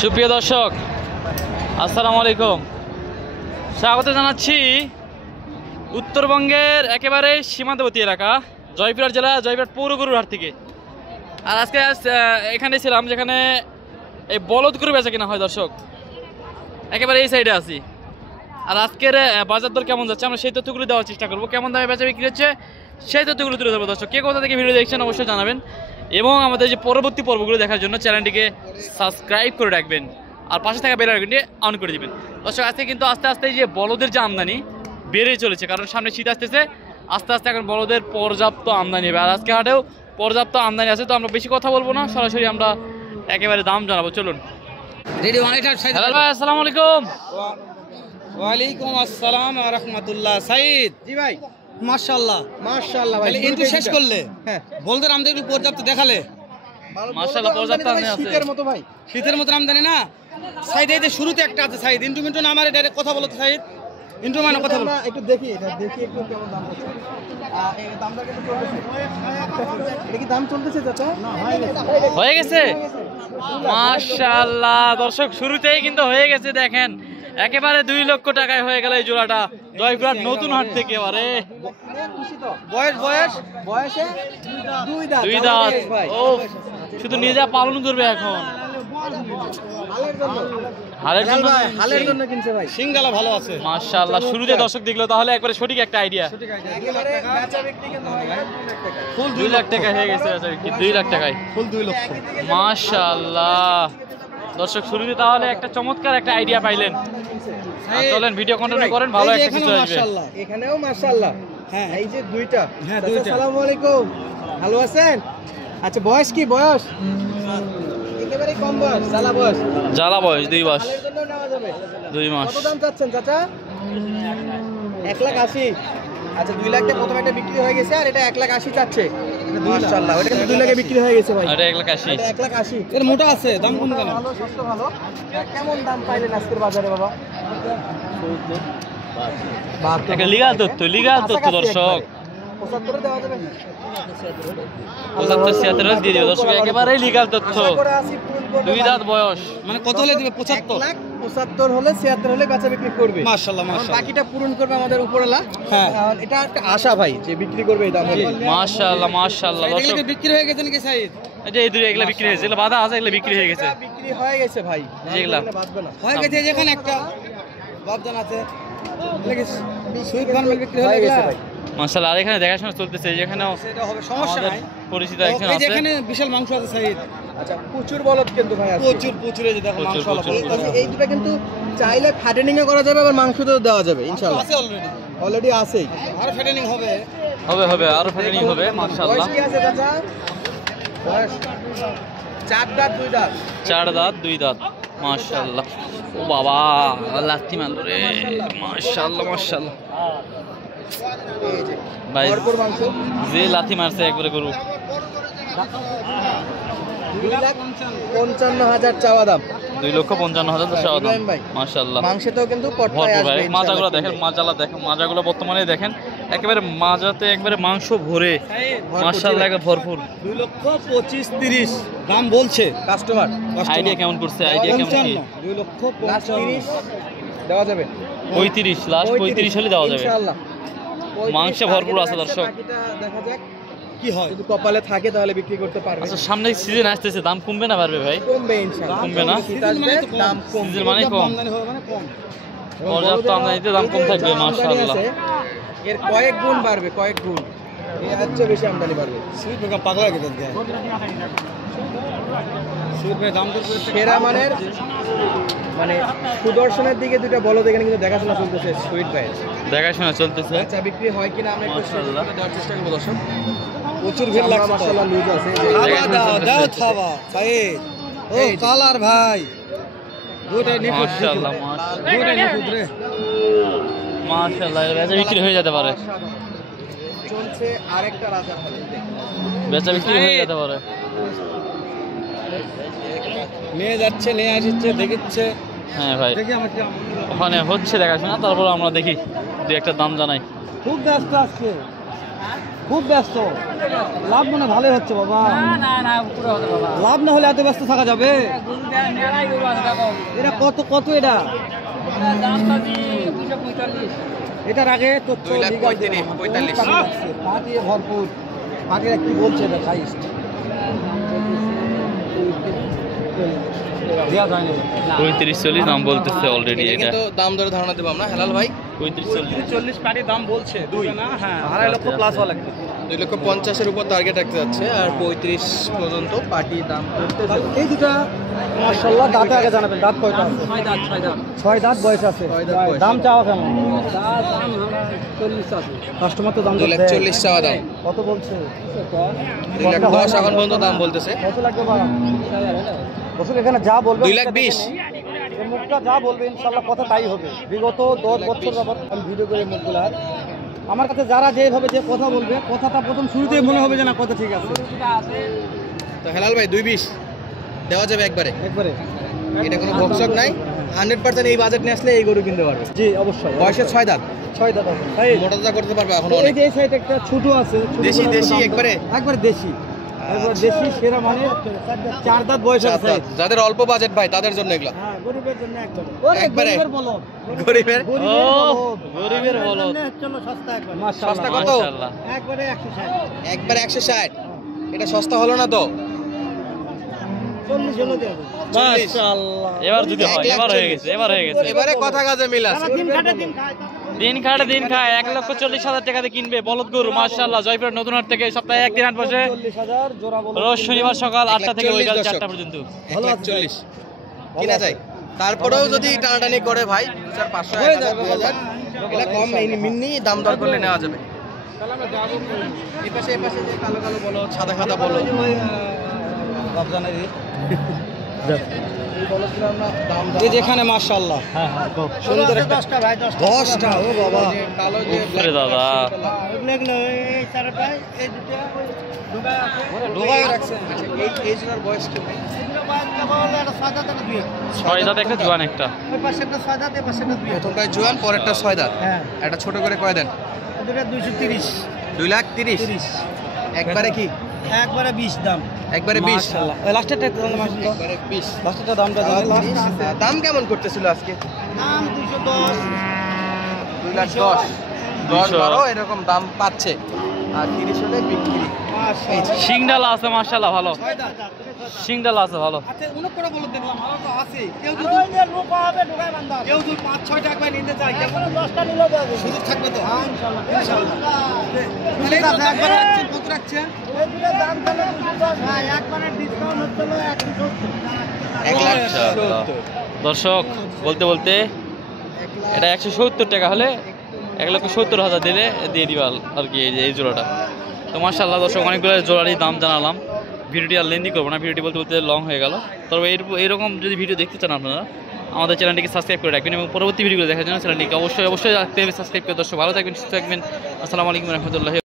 সুপ্রিয় দর্শক, আসসালামু আলাইকুম। স্বাগত জানাচ্ছি উত্তরবঙ্গের একেবারে সীমান্তবর্তী এলাকা জয়পুরহাট জেলা জয়পুরহাট পৌর গরুর হাট থেকে। আর আজকে এখানে ছিলাম যেখানে এই বলদ গরু বেচা কিনা হয়। দর্শক, একেবারে এই সাইডে আছি। আর আজকের বাজার দর কেমন যাচ্ছে আমরা সেই তথ্যগুলো দেওয়ার চেষ্টা করবো। কেমন দামে বেচা বিক্রি হচ্ছে সেই তথ্যগুলো তুলে ধরবো। দর্শক, কে কোথা থেকে ভিডিও দেখছেন অবশ্যই জানাবেন এবং আমাদের যে পরবর্তী পর্বগুলো দেখার জন্য চ্যানেলটিকে সাবস্ক্রাইব করে রাখবেন আর পাশে থাকা বেল আইকনটি অন করে দিবেন। দর্শক, আজকে কিন্তু আস্তে আস্তে যে বলদের যে আমদানি বেড়ে চলেছে, কারণ সামনে শীত আসতেছে, আস্তে আস্তে এখন বলদের পর্যাপ্ত আমদানি হবে। আর আজকে হাটেও পর্যাপ্ত আমদানি আছে। তো আমরা বেশি কথা বলবো না, সরাসরি আমরা একেবারে দাম জানাবো। চলুন। হ্যালো ভাই, আসসালামু আলাইকুম। ওয়ালাইকুম আসসালাম ওয়া রাহমাতুল্লাহ। সাইদ জি ভাই, মাশাআল্লাহ মাশাআল্লাহ ভাই, কিন্তু শেষ করলে হ্যাঁ বলদের আমদানি একটু পর্যাপ্ত দেখালে। মাশাআল্লাহ, পর্যাপ্ত আমদানি আছে। শীতের মতো ভাই, শীতের মতো আমদানি না। সাইদ এই যে শুরুতে একটা আছে সাইদ, ইন্টু মিন্টু না আমারে ডাইরেক্ট কথা বলো তো সাইদ, ইন্টু মানে কথা বলো। একটু দেখি, এটা দেখি একটু কেমন দাম হচ্ছে। এই দামটা কিন্তু চলতেছে, এটা কি দাম চলতেছে চাচা? না, হয়ে গেছে। মাশাআল্লাহ দর্শক, শুরুতেই কিন্তু হয়ে গেছে। দেখেন, একেবারে 2 লক্ষ টাকায় হয়ে গেল এই জোড়াটা জয়পুরহাট নতুন হাট থেকে। এবারে বয়সে 2 দাঁত। ও, শুধু নিজে পালন করবে এখন। হালের জন্য কিনছে ভাই, সিংগালা ভালো আছে। মাশাআল্লাহ, শুরুতে দর্শক দেখলো তাহলে একবারে সঠিক একটা আইডিয়া। ফুল 2 লাখ টাকা হয়ে গেছে বেচা বিক্রি। 2 লাখ টাকায় ফুল 2 লক্ষ। মাশাআল্লাহ দর্শক, শুরুতে তাহলে একটা চমৎকার একটা আইডিয়া পাইলেন। চলেন ভিডিও কন্টিনিউ করেন, ভালো একটা কিছু আসবে। মাশাআল্লাহ, এখানেও মাশাআল্লাহ। হ্যাঁ, এই যে দুইটা। হ্যাঁ, দুইটা। আসসালামু আলাইকুম, ভালো আছেন? আচ্ছা, বয়স কি? বয়স একেবারে কম বয়স, জ্বালা বয়স। 2 মাস। হালের জন্য নেওয়া যাবে। 2 মাস। কত দাম চাচ্ছেন চাচা? 1,80,000। আচ্ছা, 2 লাখ টাকা প্রথমে একটা বিক্রি হয়ে গেছে, আর এটা 1,80,000 চাচ্ছে। মাশাআল্লাহ, ওটা কিন্তু 2 লাখে বিক্রি হয়ে গেছে ভাই। এটা 1,80,000। এটা 1,80,000। এর মোটা আছে, দাম কম কেন? ভালো, সস্তা ভালো। কেমন দাম পাইলেন আজকের বাজারে বাবা? একটা লিগ্যাল তথ্য দর্শক। 75 দেওয়া যাবে? 75-76 দিয়ে দিও দর্শক, একেবারেই লিগ্যাল তথ্য। 2 দাঁত বয়স। মানে কত হলে দিবে? 75 হলে 76 হলে বেচা বিক্রি করবে। মাশাআল্লাহ মাশাআল্লাহ, বাকিটা পূরণ করবে আমাদের উপরওয়ালা। হ্যাঁ, এটা একটা আশা ভাই যে বিক্রি করবে এই দামে। মাশাআল্লাহ মাশাআল্লাহ দর্শক, এগুলো বিক্রি হয়ে গেছে নাকি সাইদ? এই যে এই দুটো এগুলা বিক্রি হয়েছে, এগুলা বাধা আছে, এগুলা বিক্রি হয়ে গেছে। বিক্রি হয়ে গেছে ভাই, যেগুলা বাঁচবে না। হয়ে গেছে, যেখানে একটা বাবদান আছে লেগেছে, সুইট ফার্মেল বিক্রি হয়ে গেছে ভাই। মাশাআল্লাহ, আর এখানে দেখাশোনা চলতেছে, যেখানেও সেটা হবে, সমস্যা নাই। পরিচিত একজন আছে, এখানে বিশাল মাংস আছে সাইদ। আচ্ছা, প্রচুর বলদ কিন্তু ভাই আছে, প্রচুর এই যে দেখো মাশাআল্লাহ। এই দুটো কিন্তু চাইলে ফ্যাটেনিং এ করা যাবে, আবার মাংসতেও দেওয়া যাবে ইনশাআল্লাহ। আছে অলরেডি আছে, আরো ফ্যাটেনিং হবে আরো ফ্যাটেনিং হবে। মাশাআল্লাহ, বয়স কি আছে চাচা? বয়স 4 দাঁত 2 দাঁত। 4 দাঁত 2 দাঁত। মাশাআল্লাহ, ও বাবা, লাথি মারলো রে। মাশাআল্লাহ মাশাআল্লাহ ভাই, ভরপুর মাংস। যে লাথি মারছে একবারে গরু। 2,55,000 চাওয়া দাম। 2,55,000 চাওয়া দাম। মাশাআল্লাহ, মাংসেও কিন্তু পট্টায় ভরপুর আসবে। ভাই, মাজাগুলো দেখেন, মাজাগুলো বর্তমানে দেখেন একেবারে মাজাতে একবারে মাংস ভরে। মাশাআল্লাহ, ভরপুর। 2,25,30 দাম বলছে কাস্টমার। আইডিয়া কেমন করছে? আইডিয়া কেমন কি? 2,35,000 দেওয়া যাবে। 35 লাস্ট 35 হলে দেওয়া যাবে ইনশাআল্লাহ। মাংস ভরপুর আছে দর্শক। দেখা যাক কি হয়, যদি কপালে থাকে তাহলে বিক্রি করতে পারবে। আচ্ছা, সামনে সিজন আসতেছে, দাম কমবে না বাড়বে ভাই? কমবে ইনশাআল্লাহ। কমবে না? শীত আসবে, দাম কমবে। সিজন মানে কম, পর্যাপ্ত আমদানিতে দাম কম থাকবে। মাশাআল্লাহ, এর কয়েক গুণ বাড়বে, কয়েক গুণ। এর চেয়ে বেশি আমদানি বাড়বে। সুইট বেগম পাগলা গেছে দেয়। সুইট বেগম দাম তো সেরা মানের, মানে সুদর্শনের দিকে দুটো বলদ এখানে কিন্তু দেখাশোনা চলতেছে। সুইট ভাই দেখাশোনা চলতেছে। আচ্ছা, বিক্রি হয় কিনা আমরা একটু মাশাআল্লাহ দেওয়ার চেষ্টা করব দর্শক। প্রচুর ভিড় লাগছে, মাশাআল্লাহ লুজ আছে। দাও থাবা সাইদ। ও কালার ভাই, দুটাই নিখুঁত। মাশাআল্লাহ দুটাই নিখুঁত রে। মাশাআল্লাহ, বেচা বিক্রি হয়ে যেতে পারে। চলছে আরেকটা রাজা হবে, বেচা বিক্রি হয়ে যেতে পারে। নিয়ে যাচ্ছে, নিয়ে আসছে, দেখছে। হ্যাঁ ভাই, দেখি আমার কি ওখানে হচ্ছে দেখাশোনা, তারপর আমরা দেখি 2 একটা দাম জানাই। খুব ব্যস্ত আজকে। খুব ব্যস্ত। লাভ মনে ভালোই হচ্ছে বাবা। লাভ না হলে এত ব্যস্ত থাকা যাবে? এটা কত কত এটা? এটার আগে তো 2,35,45 পাটি ভরপুর। পাটিরা কি বলছে এটা হাইস্ট? দেওয়া যায় না। 35-40 দাম বলতেছে অলরেডি। এটা কিন্তু দাম দরে ধারণা দেবো আমরা হেলাল ভাই। 35-40 পাটির দাম বলছে দুই না? হ্যাঁ, 2.5 লক্ষ প্লাস হওয়া লাগবে। 2,50,000 উপর টার্গেট রাখতে যাচ্ছে আর 35 পর্যন্ত পার্টি দাম করতেছে। এই দুটা মাশাআল্লাহ দাঁতে আগে জানাবেন, দাঁত কয়টা আছে? 6 দাঁত বয়স আছে। 6 দাঁত বয়স। দাম চাওয়া কেমন? 40 আছে। কাস্টমার তো দাম 2,40,000 চাওয়া দাম। কত বলছে? 2,10,000 এখন পর্যন্ত দাম বলতেছে। কত লাগবে বাবা? দর্শক এখানে যা বলবে 2,20,000 এই মুখটা যা বলবে ইনশাআল্লাহ কথা তাই হবে। বিগত 10 বছর যাবত আমি ভিডিও করে মুখগুলো আমার কাছে যারা যেভাবে যে কথা বলবে কথাটা প্রথম শুরুতেই মনে হবে যে না কথা ঠিক আছে। তো হেলাল ভাই 2,20,000 দেওয়া যাবে একবারে। একবারে এটা কোনো ভক্সক নাই। 100% এই বাজেট নিয়ে আসলে এই গরু কিনতে পারবে। জি অবশ্যই। বয়সে 6 দাঁত। 6 দাঁত আছে। মোটা করতে পারবে এখন এই অনেক। যে এই সাইড একটা ছোট আছে, ছোট দেশি গুলো দেশি দাম- একবারে? একবারে দেশি। একবার দেশি সেরা মানে 4 দাঁত বয়স আছে। যাদের অল্প বাজেট ভাই তাদের জন্য এগুলা। হ্যাঁ, গরিবের জন্য একবারে। একবারে? গরিবের বলদ। গরিবের গরিবের বলদ। চলো সস্তা একবারে। সস্তা কত? মাশাআল্লাহ। একবারে 160। একবারে 160। এটা সস্তা হলো না তো? 40 হলো দেব। 40 মাশাআল্লাহ। এবার যদি হয়, 1,40,000 এবার হয়ে গেছে, এবার হয়ে গেছে। এবারে কথা কাজে মিল আছে। দিন খাটে দিন খায়। দিন খায় 1,40,000 টাকাতে কিনবে বলদ গরু। মাশাআল্লাহ, জয়পুর নতুন হাট থেকে সপ্তাহে একদিন হাট বসে। 40,000 জোড়া বলদ। রোজ শনিবার সকাল 8টা থেকে 1,40,000 বিকাল দর্শক। 4টা পর্যন্ত। 1,40,000 কিনা যায়। তারপরেও যদি টানাটানি করে ভাই 2,500 হয়ে যাবে, 2,000 এটা কম মিন্নি দাম দর করলে নেওয়া যাবে। এই পাশে যে কালো কালো বলো সাদা সাদা বলো রমজানের ঈদ। এই বলগুলো আমরা দাম এই যেখানে মাশাআল্লাহ হ্যাঁ হ্যাঁ, সুন্দর একটা 10টা ভাই 10টা ও বাবা। কালো যে উপরে দাদা। এগুলো এই চারটা এই দুটো দুটো আছে ডোবায় রাখছেন। আচ্ছা, এই জোড়ার বয়স কি ভাই? এগুলো বাইক কেবল একটা 6 দাঁত একটা 2। 6 দাঁত একটা জোয়ান একটা। ওই পাশে একটা 6 দাঁত এই পাশে একটা 2। প্রথমটা জোয়ান পরেরটা 6 দাঁত। হ্যাঁ, এটা ছোট করে কয় দেন? দুটো 230। 2,30,000 30 একবারে কি? একবারে 20 দাম। একবারে 20 মাশাআল্লাহ। ওই লাস্টেরটা একটু দাম মাশাআল্লাহ। একবারে 20 লাস্টেরটা দামটা জানেন? দাম কেমন করতেছিল আজকে? দাম 210। 2,10,000 10-12 এরকম দাম পাচ্ছে আর 30 হলে বিক্রি। মাশাআল্লাহ। শিংডালা আছে মাশাআল্লাহ, ভালো 6 দাঁত। শিংডালা আছে ভালো। আচ্ছা, অনেক করে বলো দেখলাম ভালো তো আছে। কেউ যদি রূপা হবে ঢুকায় বান্দা। কেউ যদি 5-6টা একবার নিতে চায় কেমন 10টা নিলে দেবে। সুযোগ থাকবে তো? হ্যাঁ ইনশাআল্লাহ। তাহলে একবার রাখছেন কত রাখছেন? এই দুটো দাম তাহলে 210 ভাই, একবারে ডিসকাউন্ট হচ্ছে না 170। 1,70,000 দর্শক বলতে বলতে এটা 170 টাকা হলে 1,70,000 দিলে দিয়ে দিবা আর কি এই জোড়াটা। তো মাশাআল্লাহ দর্শক, অনেকগুলো জোড়ারই দাম জানালাম। ভিডিওটি আর লেন্দি করবো না, ভিডিওটি বলতে বলতে লং হয়ে গেল। তবে এইরকম যদি ভিডিও দেখতে চান আপনারা আমাদের চ্যানেলটিকে সাবস্ক্রাইব করে রাখবেন এবং পরবর্তী ভিডিওগুলো দেখার জন্য চ্যানেলটিকে অবশ্যই সাবস্ক্রাইব করে দর্শক ভালো থাকবেন, সুস্থ থাকবেন। আসসালামু আলাইকুম রহমতুল্লাহ।